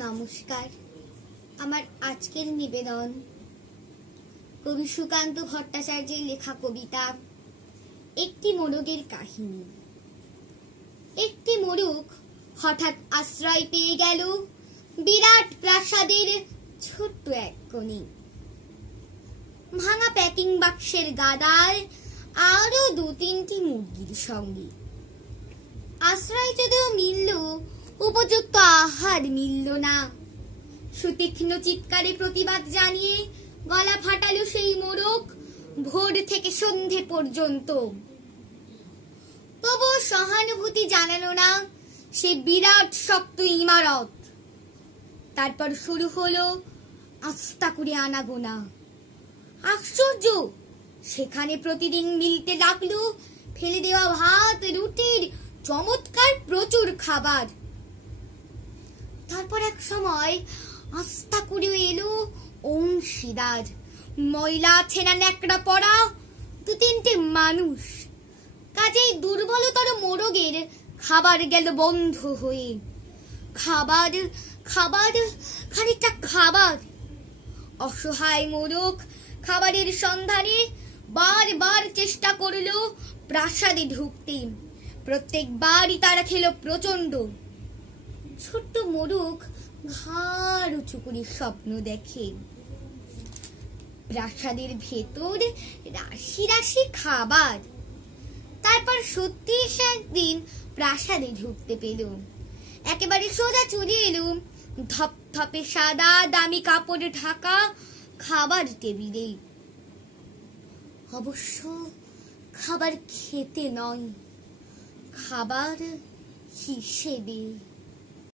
নমস্কার। আমার আজকের নিবেদন কবি সুকান্ত ভট্টাচার্যের লেখা কবিতা একটি মোরগের কাহিনী। একটি মোরগ হঠাৎ আশ্রয় পেয়ে গেল বিরাট প্রাসাদের ছোট্ট এক কোণে। ভাঙা প্যাকিং বাক্সের গাদায় আরো 2-3টি মুরগির সঙ্গে। আশ্রয় যদিও মিলল, উপযুক্ত আহার মিলল না। সুতীক্ষ্ণ চিৎকারে প্রতিবাদ জানিয়ে গলা ফাটালো সেই মোরগ ভোর থেকে সন্ধে পর্যন্ত। তবু সহানুভূতি জানালো না সে বিরাট শক্ত ইমারত। তারপর শুরু হলো আস্তা করে আনাগোনা। আশ্চর্য, সেখানে প্রতিদিন মিলতে লাগলো ফেলে দেওয়া ভাত, রুটির চমৎকার প্রচুর খাবার। তারপর এক সময় আস্তা করে এলো অংশীদার, ময়লা ছেঁড়া ন্যাকড়া পড়া 2-3টে মানুষ। কাজেই দুর্বলতর মোরগের খাবার গেল বন্ধ হয়ে। খাবার খাবার খানিকটা খাবার। অসহায় মোরগ খাবারের সন্ধানে বারবার চেষ্টা করলো প্রাসাদে ঢুকতে। প্রত্যেকবারই তারা খেলো প্রচন্ড। ছোট্ট মোরগ ঘাড় উঁচু করে স্বপ্ন দেখে। প্রাসাদের ভেতর রাশি রাশি খাবার। তারপর সত্যি সে একদিন প্রাসাদে ঢুকতে পেল। একেবারে সোজা চলে এলো ধপধপে সাদা দামি কাপড়ে ঢাকা খাবার টেবিলে। অবশ্য খাবার খেতে নয়, খাবার হিসেবে।